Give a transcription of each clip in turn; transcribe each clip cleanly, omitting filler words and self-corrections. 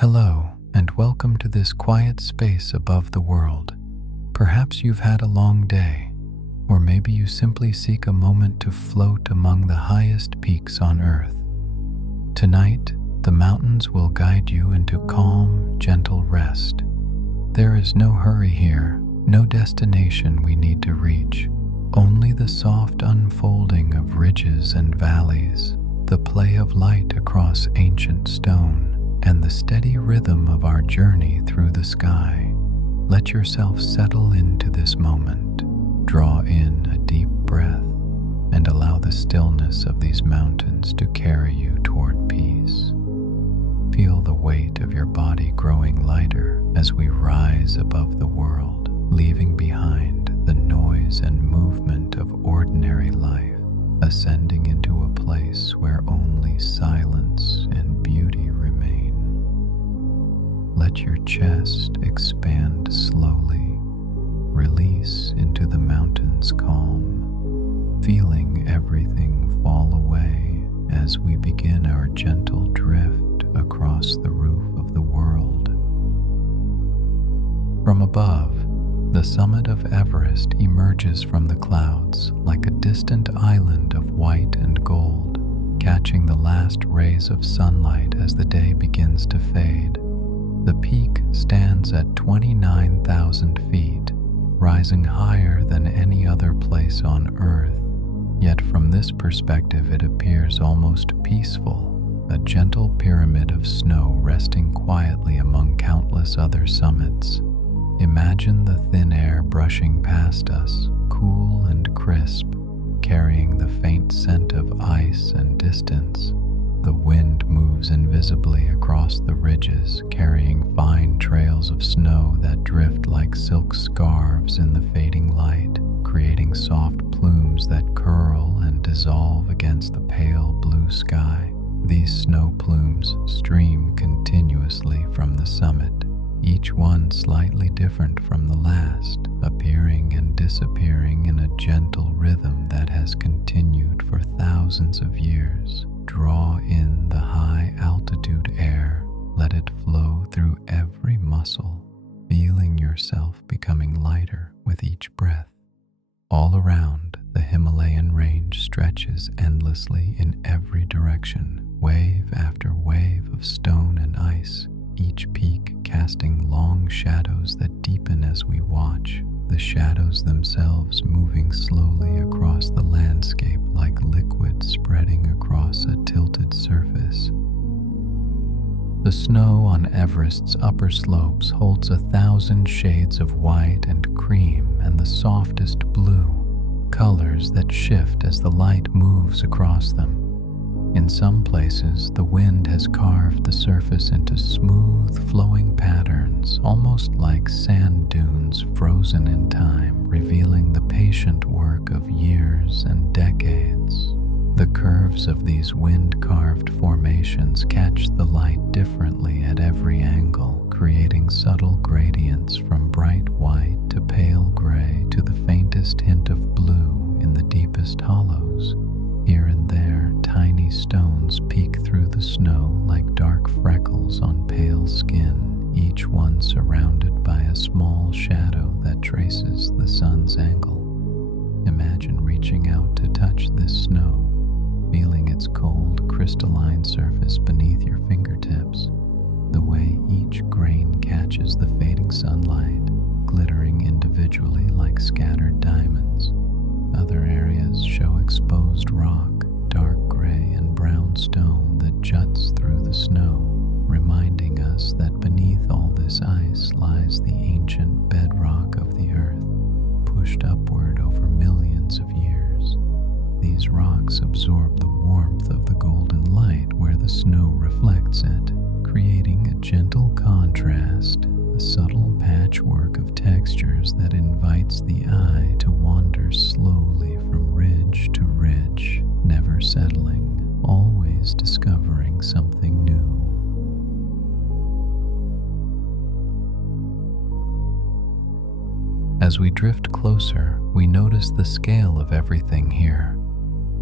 Hello, and welcome to this quiet space above the world. Perhaps you've had a long day, or maybe you simply seek a moment to float among the highest peaks on Earth. Tonight, the mountains will guide you into calm, gentle rest. There is no hurry here, no destination we need to reach, only the soft unfolding of ridges and valleys, the play of light across ancient stone, and the steady rhythm of our journey through the sky. Let yourself settle into this moment. Draw in a deep breath and allow the stillness of these mountains to carry you toward peace. Feel the weight of your body growing lighter as we rise above the world, leaving behind the noise and movement of ordinary life, ascending into a place where only silence and beauty remain. Let your chest expand slowly. Release into the mountain's calm, feeling everything fall away as we begin our gentle drift across the roof of the world. From above, the summit of Everest emerges from the clouds like a distant island of white and gold, catching the last rays of sunlight as the day begins to fade. The peak stands at 29,000 feet, rising higher than any other place on Earth. Yet from this perspective it appears almost peaceful, a gentle pyramid of snow resting quietly among countless other summits. Imagine the thin air brushing past us, cool and crisp, carrying the faint scent of ice and distance. The wind moves invisibly across the ridges, carrying fine trails of snow that drift like silk scarves in the fading light, creating soft plumes that curl and dissolve against the pale blue sky. These snow plumes stream continuously from the summit, each one slightly different from the last, appearing and disappearing in a gentle rhythm that has continued for thousands of years. Draw in the high altitude air, let it flow through every muscle, feeling yourself becoming lighter with each breath. All around, the Himalayan range stretches endlessly in every direction, wave after wave of stone and ice, each peak casting long shadows that deepen as we watch, the shadows themselves moving slowly across the landscape like liquid spreading across a tilted surface. The snow on Everest's upper slopes holds 1,000 shades of white and cream and the softest blue, colors that shift as the light moves across them. In some places, the wind has carved the surface into smooth, flowing patterns, almost like sand dunes frozen in time, revealing the patient work of years and decades. The curves of these wind-carved formations catch the light differently at every angle, creating subtle gradients from bright white to pale gray to the faintest hint of blue in the deepest hollows. Here and there, tiny stones peek through the snow like dark freckles on pale skin, each one surrounded by a small shadow that traces the sun's angle. Imagine reaching out to touch this snow, feeling its cold, crystalline surface beneath your fingertips, the way each grain catches the fading sunlight, glittering individually like scattered diamonds. Other areas show exposed rock, dark gray and brown stone that juts through the snow, reminding us that beneath all this ice lies the ancient bedrock of the earth, pushed upward over millions of years. These rocks absorb the warmth of the golden light where the snow reflects it, creating a gentle contrast, a subtle patchwork of textures that invites the eye to wander slowly from ridge to ridge, never settling, always discovering something new. As we drift closer, we notice the scale of everything here.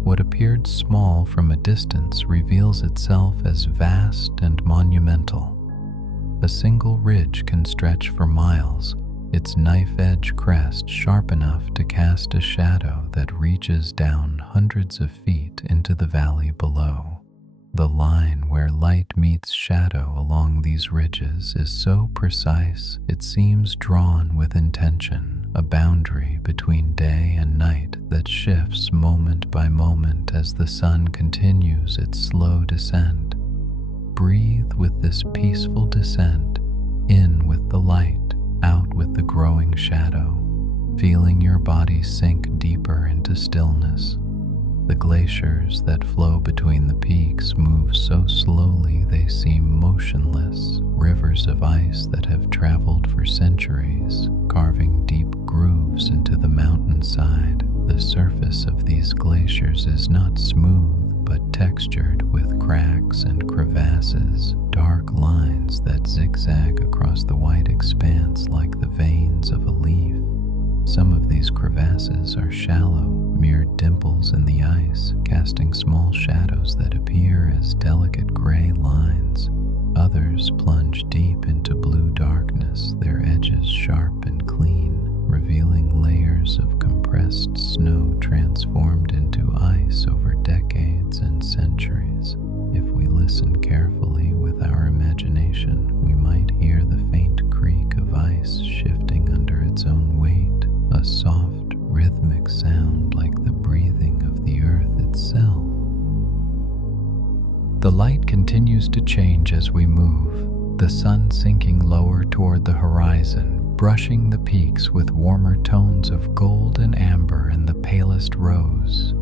What appeared small from a distance reveals itself as vast and monumental. A single ridge can stretch for miles, its knife-edge crest sharp enough to cast a shadow that reaches down hundreds of feet into the valley below. The line where light meets shadow along these ridges is so precise it seems drawn with intention, a boundary between day and night that shifts moment by moment as the sun continues its slow descent. Breathe with this peaceful descent, in with the light, out with the growing shadow, feeling your body sink deeper into stillness. The glaciers that flow between the peaks move so slowly they seem motionless, rivers of ice that have traveled for centuries, carving deep grooves into the mountainside. The surface of these glaciers is not smooth but textured with cracks and crevasses, dark lines that zigzag across the white expanse like the veins of a leaf. Some of these crevasses are shallow, mere dimples in the ice, casting small shadows that appear as delicate gray lines. Others plunge deep into blue darkness, their edges sharp and clean, revealing layers of compressed snow transformed into ice over decades and centuries. If we listen carefully with our imagination, we might hear the faint creak of ice shifting under its own weight, a soft, rhythmic sound like the breathing of the earth itself. The light continues to change as we move, the sun sinking lower toward the horizon, brushing the peaks with warmer tones of gold and amber and the palest rose.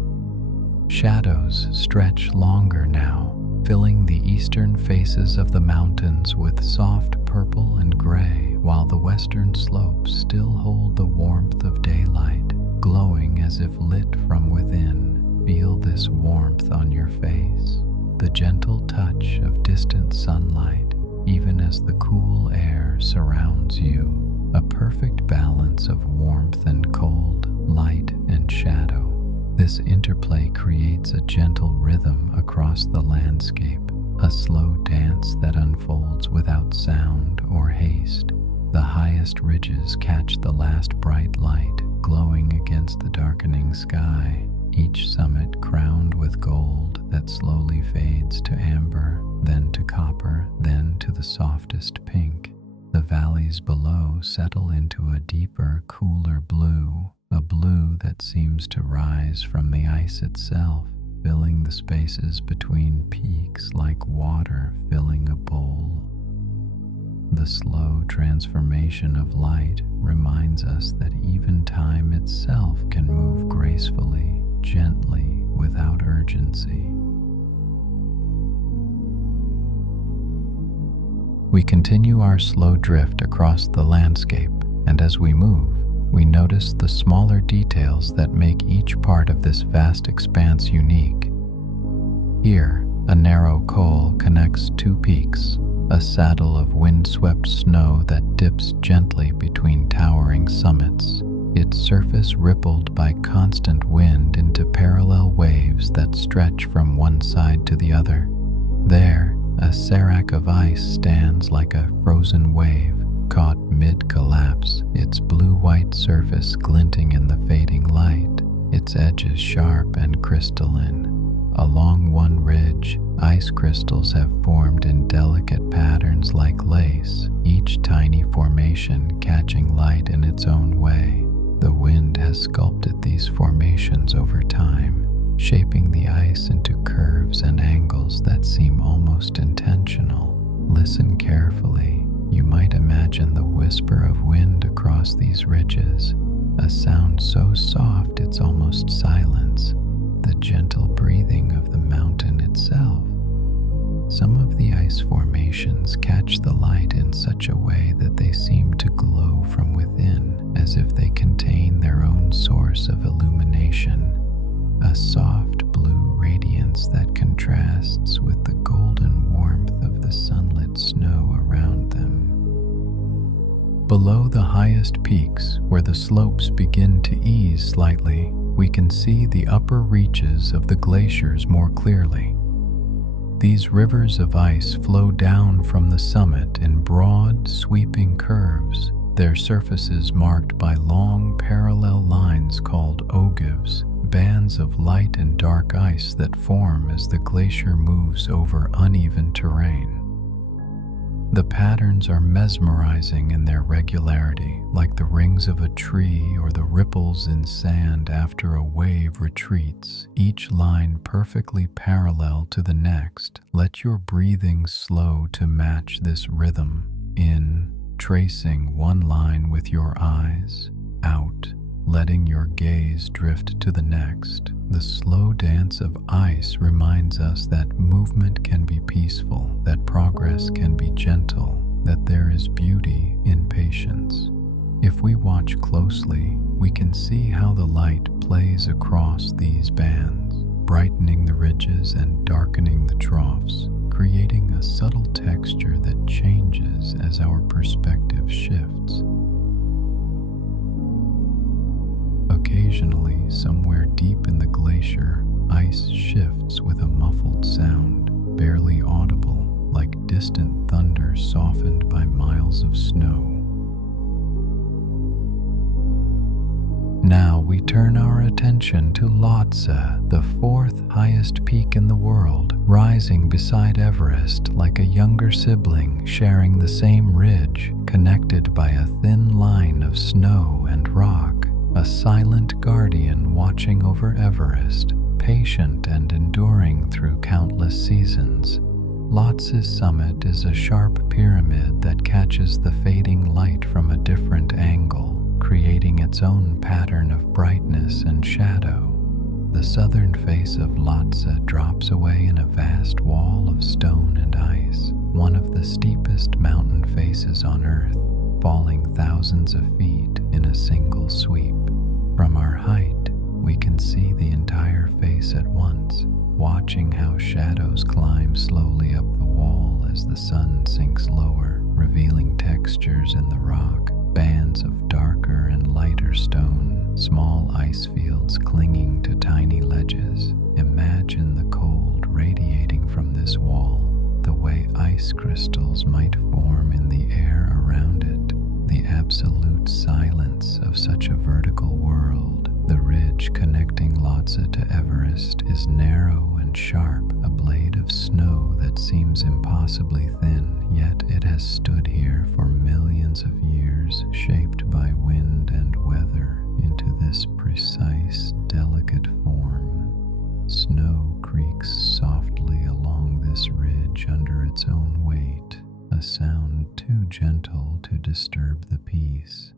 Shadows stretch longer now, filling the eastern faces of the mountains with soft purple and gray, while the western slopes still hold the warmth of daylight, glowing as if lit from within. Feel this warmth on your face, the gentle touch of distant sunlight, even as the cool air surrounds you. A perfect balance of warmth and cold, light and shadow. This interplay creates a gentle rhythm across the landscape, a slow dance that unfolds without sound or haste. The highest ridges catch the last bright light, glowing against the darkening sky, each summit crowned with gold that slowly fades to amber, then to copper, then to the softest pink. The valleys below settle into a deeper, cooler blue, a blue that seems to rise from the ice itself, filling the spaces between peaks like water filling a bowl. The slow transformation of light reminds us that even time itself can move gracefully, gently, without urgency. We continue our slow drift across the landscape, and as we move, we notice the smaller details that make each part of this vast expanse unique. Here, a narrow col connects two peaks, a saddle of windswept snow that dips gently between towering summits, its surface rippled by constant wind into parallel waves that stretch from one side to the other. There, a serac of ice stands like a frozen wave, caught mid-collapse, its blue-white surface glinting in the fading light, its edges sharp and crystalline. Along one ridge, ice crystals have formed in delicate patterns like lace, each tiny formation catching light in its own way. The wind has sculpted these formations over time, shaping the ice into curves and angles that seem almost intentional. Listen carefully. You might imagine the whisper of wind across these ridges, a sound so soft it's almost silence, the gentle breathing of the mountain itself. Some of the ice formations catch the light in such a way that they seem to glow from within, as if they contain their own source of illumination, a soft blue radiance that contrasts with the golden warmth of the sunlit snow around them. Below the highest peaks, where the slopes begin to ease slightly, we can see the upper reaches of the glaciers more clearly. These rivers of ice flow down from the summit in broad sweeping curves, their surfaces marked by long parallel lines called ogives, bands of light and dark ice that form as the glacier moves over uneven terrain. The patterns are mesmerizing in their regularity, like the rings of a tree or the ripples in sand after a wave retreats, each line perfectly parallel to the next. Let your breathing slow to match this rhythm. In, tracing one line with your eyes. Out, letting your gaze drift to the next. The slow dance of ice reminds us that movement can be peaceful, that progress can be gentle, that there is beauty in patience. If we watch closely, we can see how the light plays across these bands, brightening the ridges and darkening the troughs, creating a subtle texture that changes as our perspective shifts. Occasionally, somewhere deep in the glacier, ice shifts with a muffled sound, barely audible, like distant thunder softened by miles of snow. Now we turn our attention to Lhotse, the fourth highest peak in the world, rising beside Everest like a younger sibling sharing the same ridge, connected by a thin line of snow and rock. A silent guardian watching over Everest, patient and enduring through countless seasons. Lhotse's summit is a sharp pyramid that catches the fading light from a different angle, creating its own pattern of brightness and shadow. The southern face of Lhotse drops away in a vast wall of stone and ice, one of the steepest mountain faces on Earth, falling thousands of feet in a single sweep. From our height, we can see the entire face at once, watching how shadows climb slowly up the wall as the sun sinks lower, revealing textures in the rock, bands of darker and lighter stone, small ice fields clinging to tiny ledges. Imagine the cold radiating from this wall, the way ice crystals might form in the air around it. The absolute silence of such a vertical world. The ridge connecting Lhotse to Everest is narrow and sharp, a blade of snow that seems impossibly thin, yet it has stood here for millions of years, shaped by wind and weather into this precise, delicate form. Snow creaks softly along this ridge under its own weight, a sound too gentle to disturb the peace.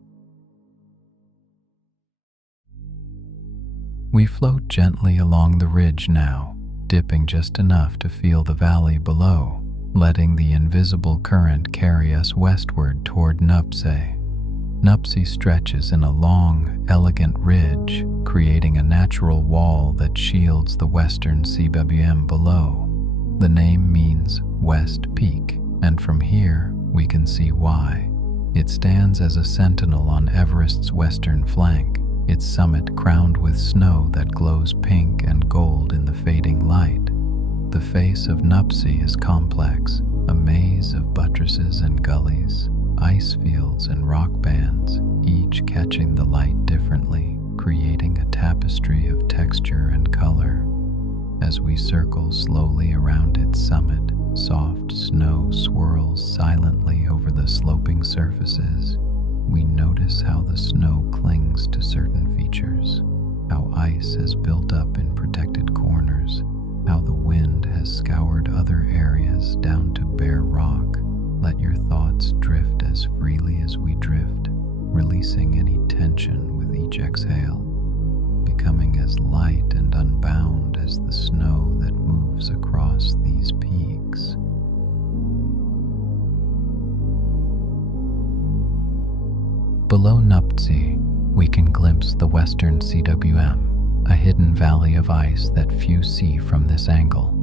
We float gently along the ridge now, dipping just enough to feel the valley below, letting the invisible current carry us westward toward Nuptse. Nuptse stretches in a long, elegant ridge, creating a natural wall that shields the western CWM below. The name means West Peak, and from here we can see why. It stands as a sentinel on Everest's western flank, its summit crowned with snow that glows pink and gold in the fading light. The face of Nuptse is complex, a maze of buttresses and gullies, ice fields and rock bands, each catching the light differently, creating a tapestry of texture and color. As we circle slowly around its summit, soft snow swirls silently over the sloping surfaces. We notice how the snow clings to certain features, how ice has built up in protected corners, how the wind has scoured other areas down to bare rock. Let your thoughts drift as freely as we drift, releasing any tension with each exhale, becoming as light and unbound as the snow that moves across these peaks. Below Nuptse, we can glimpse the western CWM, a hidden valley of ice that few see from this angle.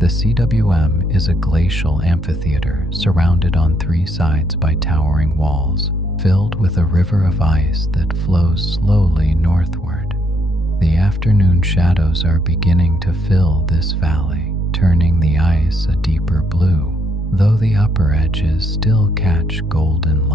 The CWM is a glacial amphitheater surrounded on three sides by towering walls, filled with a river of ice that flows slowly northward. The afternoon shadows are beginning to fill this valley, turning the ice a deeper blue, though the upper edges still catch golden light.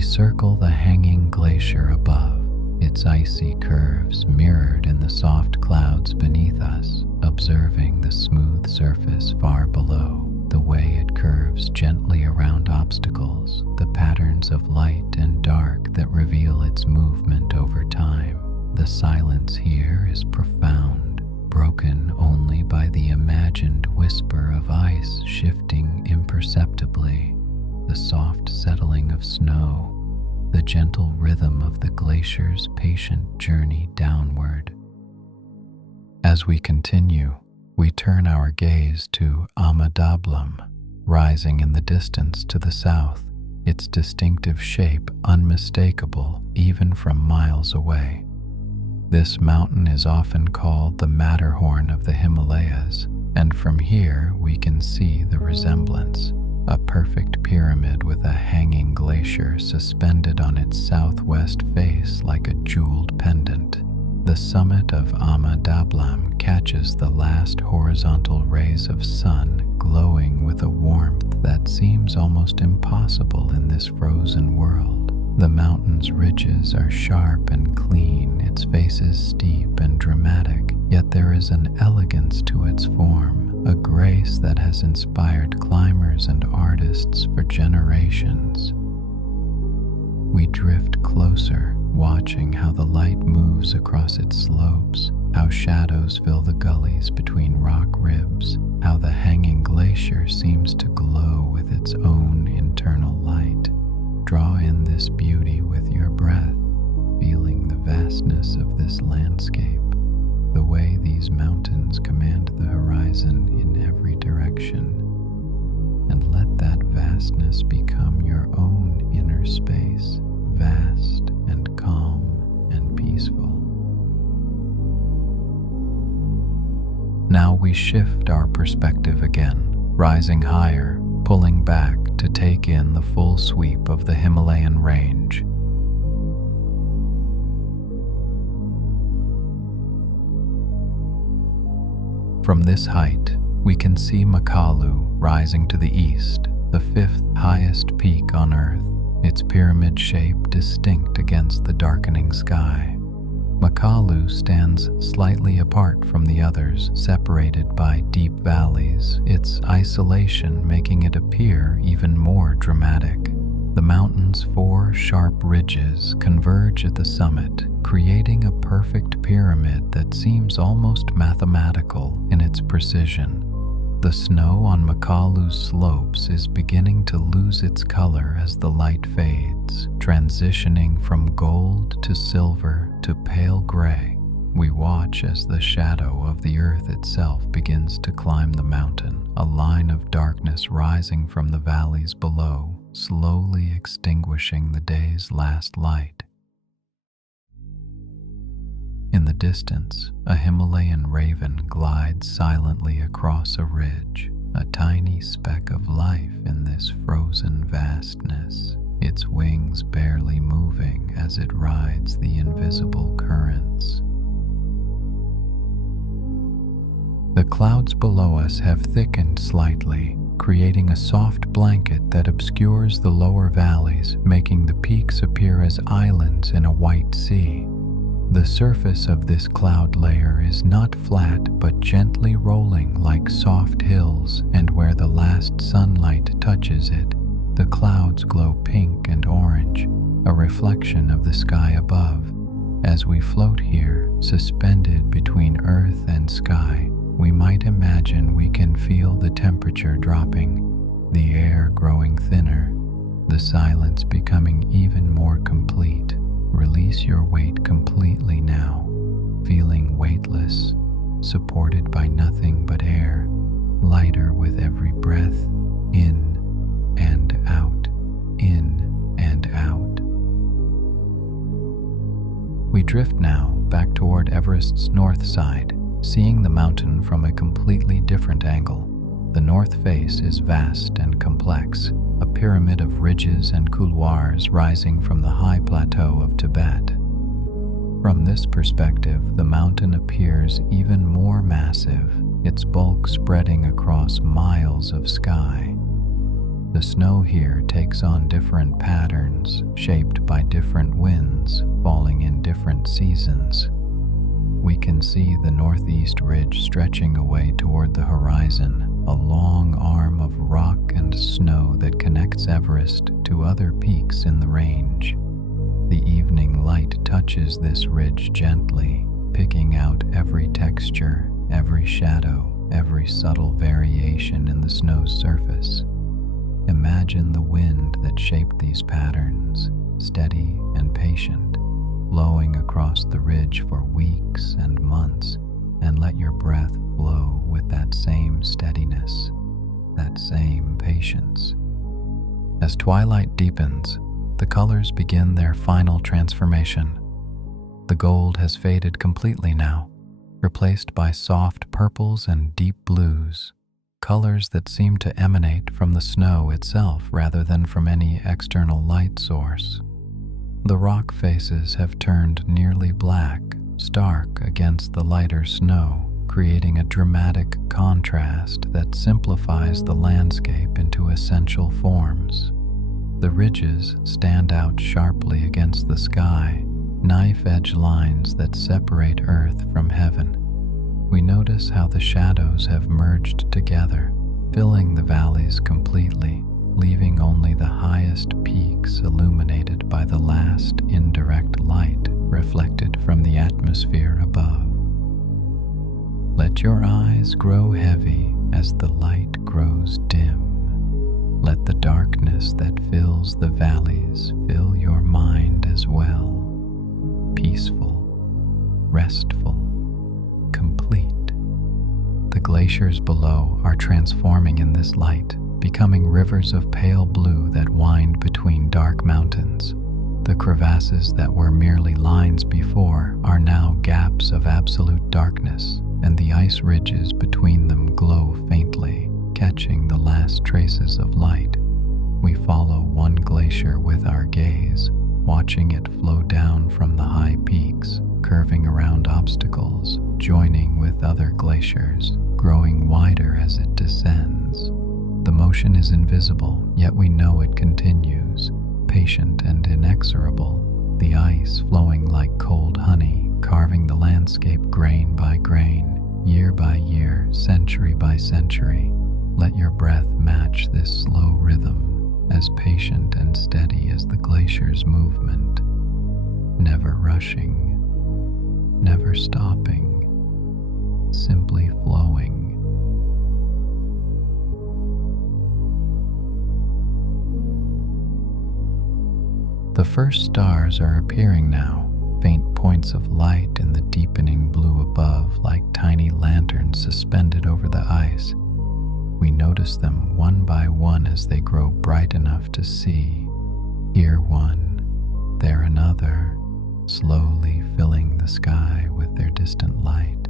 We circle the hanging glacier above, its icy curves mirrored in the soft clouds beneath us, observing the smooth surface far below, the way it curves gently around obstacles, the patterns of light and dark that reveal its movement over time. The silence here is profound, broken only by the imagined whisper of ice shifting imperceptibly, the soft settling of snow, the gentle rhythm of the glacier's patient journey downward. As we continue, we turn our gaze to Amadablam, rising in the distance to the south, its distinctive shape unmistakable even from miles away. This mountain is often called the Matterhorn of the Himalayas, and from here we can see the resemblance. A perfect pyramid with a hanging glacier suspended on its southwest face like a jeweled pendant. The summit of Amadablam catches the last horizontal rays of sun, glowing with a warmth that seems almost impossible in this frozen world. The mountain's ridges are sharp and clean, its faces steep and dramatic, yet there is an elegance to its form, a grace that has inspired climbers and artists for generations. We drift closer, watching how the light moves across its slopes, how shadows fill the gullies between rock ribs, how the hanging glacier seems to glow with its own internal light. Draw in this beauty with your breath, feeling the vastness of this landscape, the way these mountains command the horizon in every direction, and let that vastness become your own inner space, vast and calm and peaceful. Now we shift our perspective again, rising higher, pulling back to take in the full sweep of the Himalayan range. From this height, we can see Makalu rising to the east, the fifth highest peak on Earth, its pyramid shape distinct against the darkening sky. Makalu stands slightly apart from the others, separated by deep valleys, its isolation making it appear even more dramatic. The mountain's four sharp ridges converge at the summit, creating a perfect pyramid that seems almost mathematical in its precision. The snow on Makalu's slopes is beginning to lose its color as the light fades, transitioning from gold to silver to pale gray. We watch as the shadow of the earth itself begins to climb the mountain, a line of darkness rising from the valleys below, slowly extinguishing the day's last light. In the distance, a Himalayan raven glides silently across a ridge, a tiny speck of life in this frozen vastness, its wings barely moving as it rides the invisible currents. The clouds below us have thickened slightly, creating a soft blanket that obscures the lower valleys, making the peaks appear as islands in a white sea. The surface of this cloud layer is not flat but gently rolling like soft hills, and where the last sunlight touches it, the clouds glow pink and orange, a reflection of the sky above. As we float here, suspended between earth and sky, we might imagine we can feel the temperature dropping, the air growing thinner, the silence becoming even more complete. Release your weight completely now, feeling weightless, supported by nothing but air, lighter with every breath, in and out, in and out. We drift now back toward Everest's north side, seeing the mountain from a completely different angle. The north face is vast and complex, a pyramid of ridges and couloirs rising from the high plateau of Tibet. From this perspective, the mountain appears even more massive, its bulk spreading across miles of sky. The snow here takes on different patterns, shaped by different winds, falling in different seasons. We can see the northeast ridge stretching away toward the horizon, a long arm of rock and snow that connects Everest to other peaks in the range. The evening light touches this ridge gently, picking out every texture, every shadow, every subtle variation in the snow's surface. Imagine the wind that shaped these patterns, steady and patient, blowing across the ridge for weeks and months, and let your breath flow with that same steadiness, that same patience. As twilight deepens, the colors begin their final transformation. The gold has faded completely now, replaced by soft purples and deep blues, colors that seem to emanate from the snow itself rather than from any external light source. The rock faces have turned nearly black, stark against the lighter snow, creating a dramatic contrast that simplifies the landscape into essential forms. The ridges stand out sharply against the sky, knife-edge lines that separate earth from heaven. We notice how the shadows have merged together, filling the valleys completely, leaving only the highest peaks illuminated by the last indirect light reflected from the atmosphere above. Let your eyes grow heavy as the light grows dim. Let the darkness that fills the valleys fill your mind as well. Peaceful, restful, complete. The glaciers below are transforming in this light, becoming rivers of pale blue that wind between dark mountains. The crevasses that were merely lines before are now gaps of absolute darkness, and the ice ridges between them glow faintly, catching the last traces of light. We follow one glacier with our gaze, watching it flow down from the high peaks, curving around obstacles, joining with other glaciers, growing wider as it descends. The motion is invisible, yet we know it continues, patient and inexorable, the ice flowing like cold honey, carving the landscape grain by grain, year by year, century by century. Let your breath match this slow rhythm, as patient and steady as the glacier's movement, never rushing, never stopping, simply flowing. The first stars are appearing now, faint points of light in the deepening blue above like tiny lanterns suspended over the ice. We notice them one by one as they grow bright enough to see. Here one, there another, slowly filling the sky with their distant light.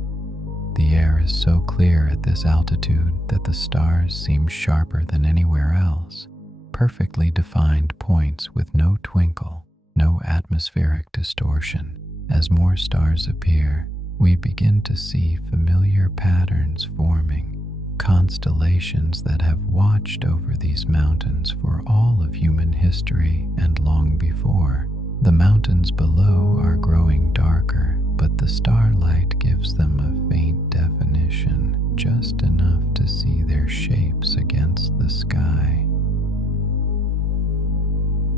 The air is so clear at this altitude that the stars seem sharper than anywhere else, perfectly defined points with no twinkle, no atmospheric distortion. As more stars appear, we begin to see familiar patterns forming, constellations that have watched over these mountains for all of human history and long before. The mountains below are growing darker, but the starlight gives them a faint definition, just enough to see their shapes against the sky.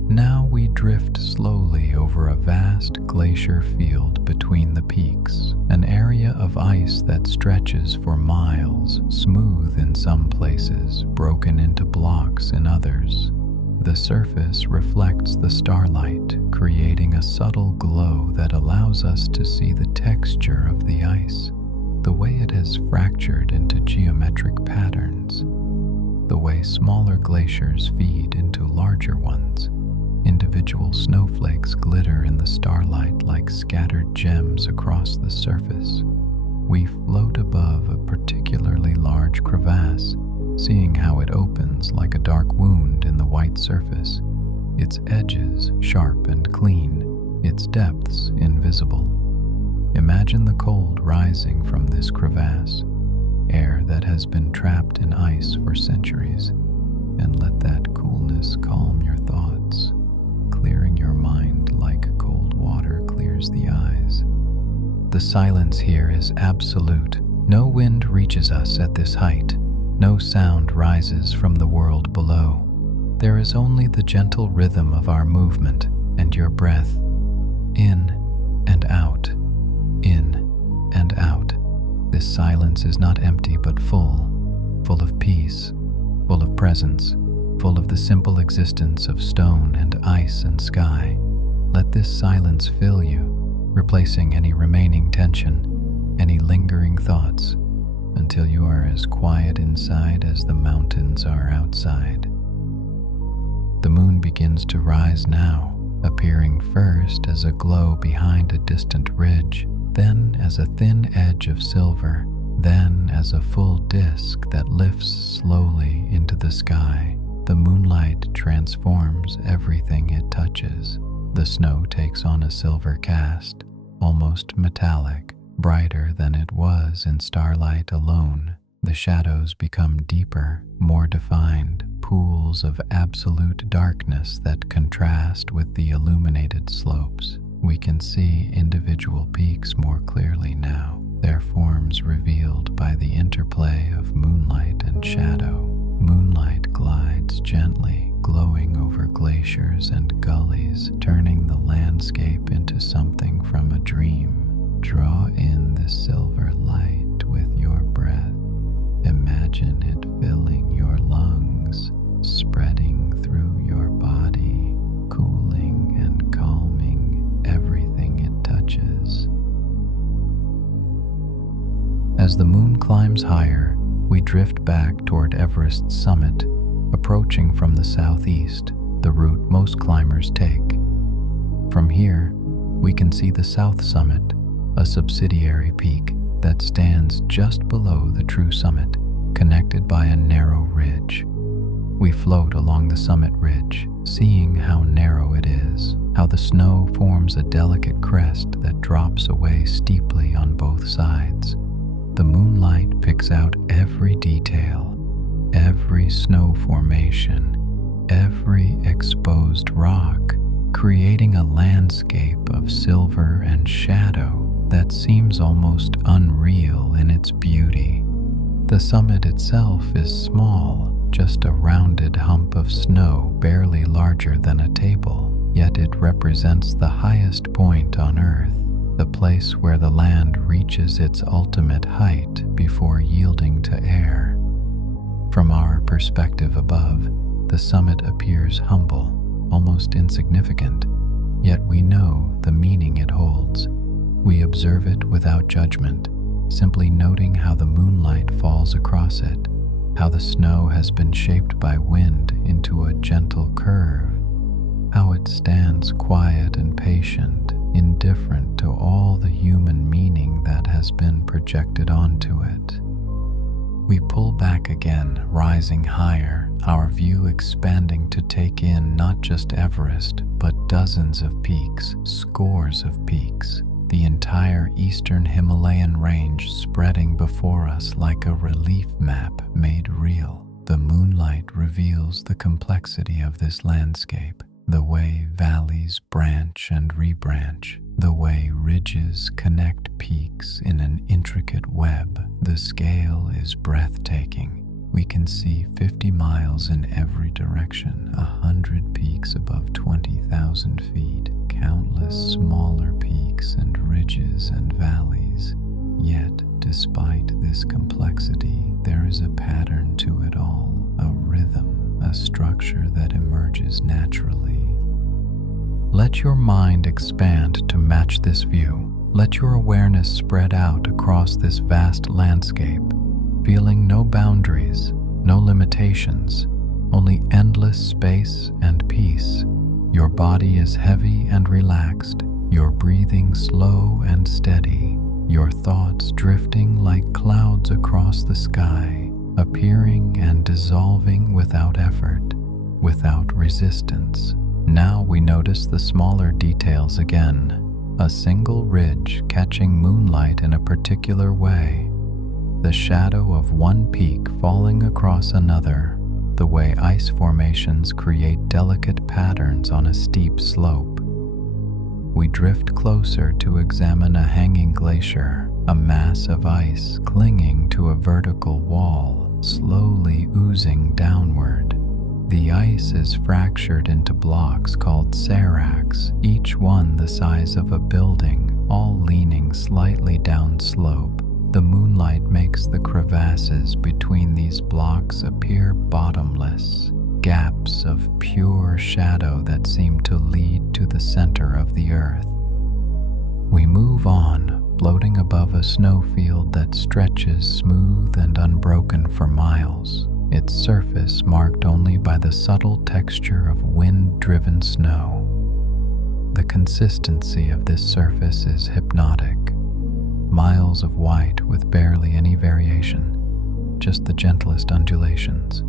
Now we drift slowly over a vast glacier field between the peaks, an area of ice that stretches for miles, smooth in some places, broken into blocks in others. The surface reflects the starlight, creating a subtle glow that allows us to see the texture of the ice, the way it has fractured into geometric patterns, the way smaller glaciers feed into larger ones. Individual snowflakes glitter in the starlight like scattered gems across the surface. We float above a particularly large crevasse, seeing how it opens like a dark wound in the white surface, its edges sharp and clean, its depths invisible. Imagine the cold rising from this crevasse, air that has been trapped in ice for centuries, and let that coolness calm your thoughts, clearing your mind like cold water clears the eyes. The silence here is absolute. No wind reaches us at this height. No sound rises from the world below. There is only the gentle rhythm of our movement and your breath, in and out, in and out. This silence is not empty but full of peace, full of presence, full of the simple existence of stone and ice and sky. Let this silence fill you, replacing any remaining tension, any lingering thoughts, until you are as quiet inside as the mountains are outside. The moon begins to rise now, appearing first as a glow behind a distant ridge, then as a thin edge of silver, then as a full disk that lifts slowly into the sky. The moonlight transforms everything it touches. The snow takes on a silver cast, almost metallic, brighter than it was in starlight alone. The shadows become deeper, more defined, pools of absolute darkness that contrast with the illuminated slopes. We can see individual peaks more clearly now, their forms revealed by the interplay of moonlight and shadow. Moonlight glides gently, glowing over glaciers and gullies, turning the landscape into something from a dream. Draw in the silver light with your breath. Imagine it filling your lungs, spreading through your body, cooling and calming everything it touches. As the moon climbs higher, we drift back toward Everest's summit, approaching from the southeast, the route most climbers take. From here, we can see the south summit, a subsidiary peak that stands just below the true summit, connected by a narrow ridge. We float along the summit ridge, seeing how narrow it is, how the snow forms a delicate crest that drops away steeply on both sides. The moonlight picks out every detail, every snow formation, every exposed rock, creating a landscape of silver and shadow that seems almost unreal in its beauty. The summit itself is small, just a rounded hump of snow barely larger than a table, yet it represents the highest point on Earth, the place where the land reaches its ultimate height before yielding to air. From our perspective above, the summit appears humble, almost insignificant, yet we know the meaning it holds. We observe it without judgment, simply noting how the moonlight falls across it, how the snow has been shaped by wind into a gentle curve, how it stands quiet and patient, indifferent to all the human meaning that has been projected onto it. We pull back again, rising higher, our view expanding to take in not just Everest, but dozens of peaks, scores of peaks, the entire eastern Himalayan range spreading before us like a relief map made real. The moonlight reveals the complexity of this landscape, the way valleys branch and rebranch, the way ridges connect peaks in an intricate web. The scale is breathtaking. We can see 50 miles in every direction, 100 peaks above 20,000 feet, countless smaller peaks and ridges and valleys. Yet, despite this complexity, there is a pattern to it all, a rhythm, a structure that emerges naturally. Let your mind expand to match this view. Let your awareness spread out across this vast landscape, feeling no boundaries, no limitations, only endless space and peace. Your body is heavy and relaxed, your breathing slow and steady, your thoughts drifting like clouds across the sky, appearing and dissolving without effort, without resistance. Now we notice the smaller details again, a single ridge catching moonlight in a particular way, the shadow of one peak falling across another, the the way ice formations create delicate patterns on a steep slope. We drift closer to examine a hanging glacier, a mass of ice clinging to a vertical wall, slowly oozing downward. The ice is fractured into blocks called seracs, each one the size of a building, all leaning slightly downslope. The moonlight makes the crevasses between these blocks appear bottomless, gaps of pure shadow that seem to lead to the center of the earth. We move on, floating above a snowfield that stretches smooth and unbroken for miles, its surface marked only by the subtle texture of wind-driven snow. The consistency of this surface is hypnotic. Miles of white with barely any variation, just the gentlest undulations.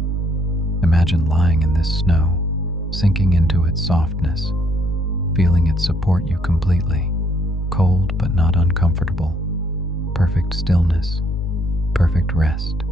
Imagine lying in this snow, sinking into its softness, feeling it support you completely, cold but not uncomfortable, perfect stillness, perfect rest.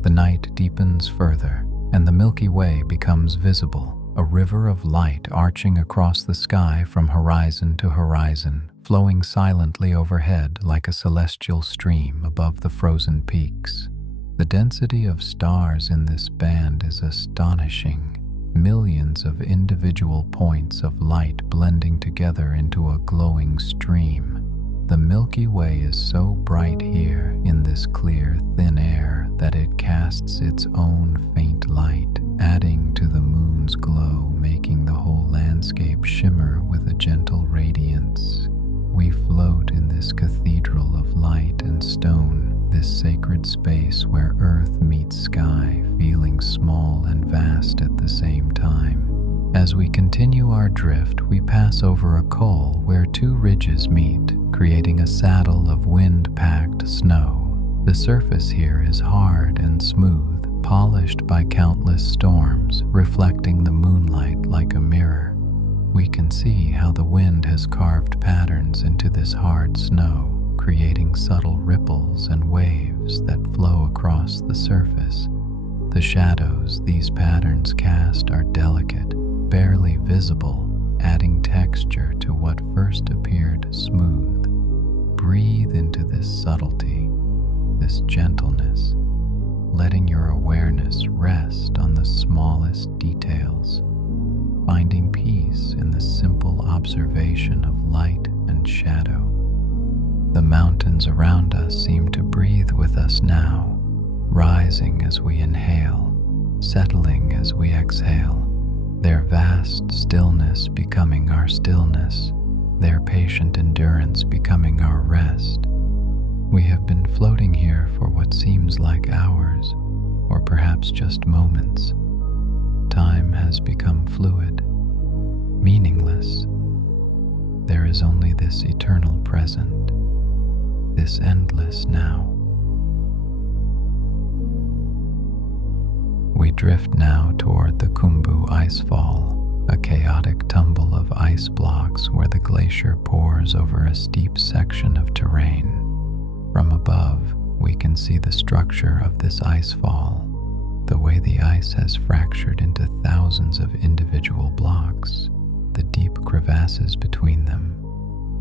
The night deepens further, and the Milky Way becomes visible, a river of light arching across the sky from horizon to horizon, flowing silently overhead like a celestial stream above the frozen peaks. The density of stars in this band is astonishing, millions of individual points of light blending together into a glowing stream. The Milky Way is so bright here in this clear, thin air that it casts its own faint light, adding to the moon's glow, making the whole landscape shimmer with a gentle radiance. We float in this cathedral of light and stone, this sacred space where earth meets sky, feeling small and vast at the same time. As we continue our drift, we pass over a col where two ridges meet, creating a saddle of wind-packed snow. The surface here is hard and smooth, polished by countless storms, reflecting the moonlight like a mirror. We can see how the wind has carved patterns into this hard snow, creating subtle ripples and waves that flow across the surface. The shadows these patterns cast are delicate, barely visible, adding texture to what first appeared smooth. Breathe into this subtlety, this gentleness, letting your awareness rest on the smallest details, finding peace in the simple observation of light and shadow. The mountains around us seem to breathe with us now, rising as we inhale, settling as we exhale, their vast stillness becoming our stillness, their patient endurance becoming our rest. We have been floating here for what seems like hours, or perhaps just moments. Time has become fluid, meaningless. There is only this eternal present, this endless now. We drift now toward the Khumbu Icefall, a chaotic tumble of ice blocks where the glacier pours over a steep section of terrain. From above, we can see the structure of this icefall, the way the ice has fractured into thousands of individual blocks, the deep crevasses between them.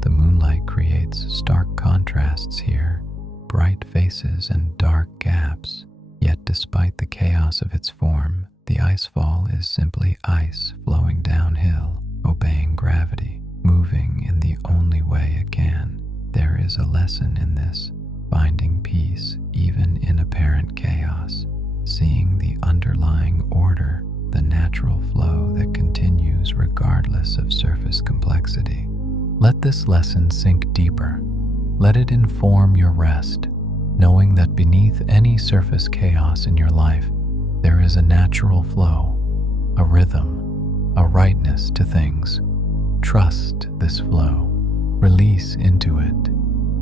The moonlight creates stark contrasts here, bright faces and dark gaps. Yet despite the chaos of its form, the icefall is simply ice flowing downhill, obeying gravity, moving in the only way it can. There is a lesson in this, finding peace even in apparent chaos, seeing the underlying order, the natural flow that continues regardless of surface complexity. Let this lesson sink deeper. Let it inform your rest, knowing that beneath any surface chaos in your life, there is a natural flow, a rhythm, a rightness to things. Trust this flow. Release into it.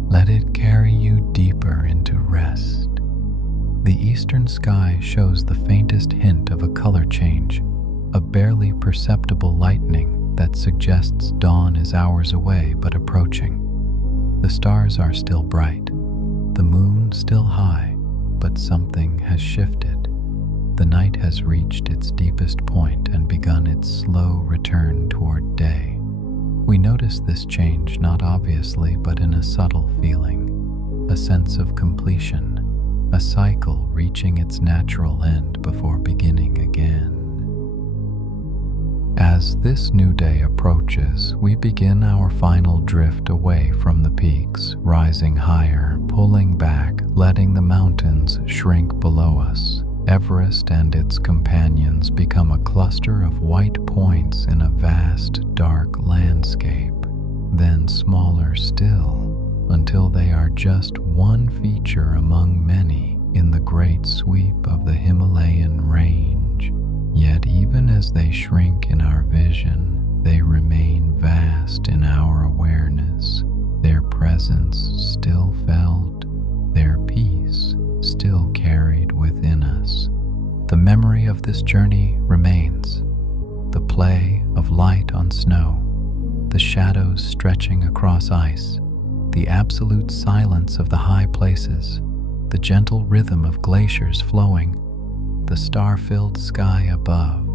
Let it carry you deeper into rest. The eastern sky shows the faintest hint of a color change, a barely perceptible lightening that suggests dawn is hours away but approaching. The stars are still bright, the moon still high, but something has shifted. The night has reached its deepest point and begun its slow return toward day. We notice this change not obviously but in a subtle feeling, a sense of completion, a cycle reaching its natural end before beginning again. As this new day approaches, we begin our final drift away from the peaks, rising higher, pulling back, letting the mountains shrink below us. Everest and its companions become a cluster of white points in a vast, dark landscape, then smaller still, until they are just one feature among many in the great sweep of the Himalayan range. Yet even as they shrink in our vision, they remain vast in our awareness, their presence still felt, their peace still carried within us. The memory of this journey remains. The play of light on snow, the shadows stretching across ice, the absolute silence of the high places, the gentle rhythm of glaciers flowing, the star-filled sky above,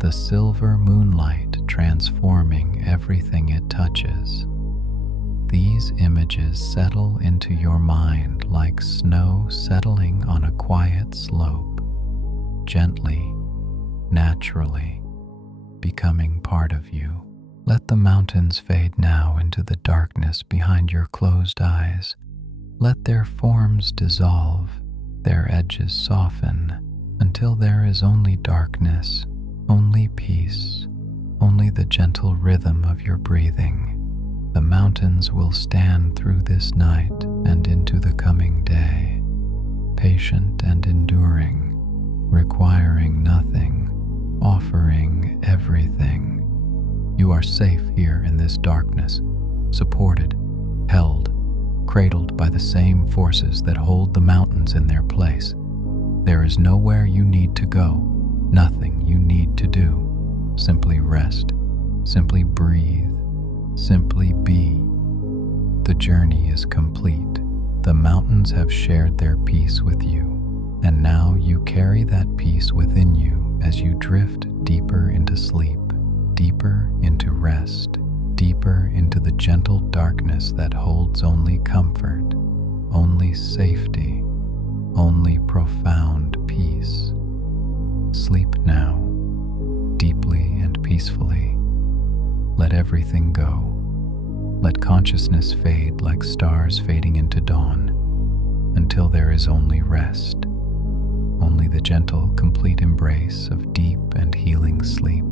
the silver moonlight transforming everything it touches. These images settle into your mind like snow settling on a quiet slope, gently, naturally, becoming part of you. Let the mountains fade now into the darkness behind your closed eyes. Let their forms dissolve, their edges soften, until there is only darkness, only peace, only the gentle rhythm of your breathing. The mountains will stand through this night and into the coming day, patient and enduring, requiring nothing, offering everything. You are safe here in this darkness, supported, held, cradled by the same forces that hold the mountains in their place. There is nowhere you need to go, nothing you need to do. Simply rest, simply breathe, simply be. The journey is complete. The mountains have shared their peace with you, and now you carry that peace within you as you drift deeper into sleep, deeper into rest, deeper into the gentle darkness that holds only comfort, only safety, only profound peace. Sleep now, deeply and peacefully. Let everything go. Let consciousness fade like stars fading into dawn, until there is only rest, only the gentle, complete embrace of deep and healing sleep.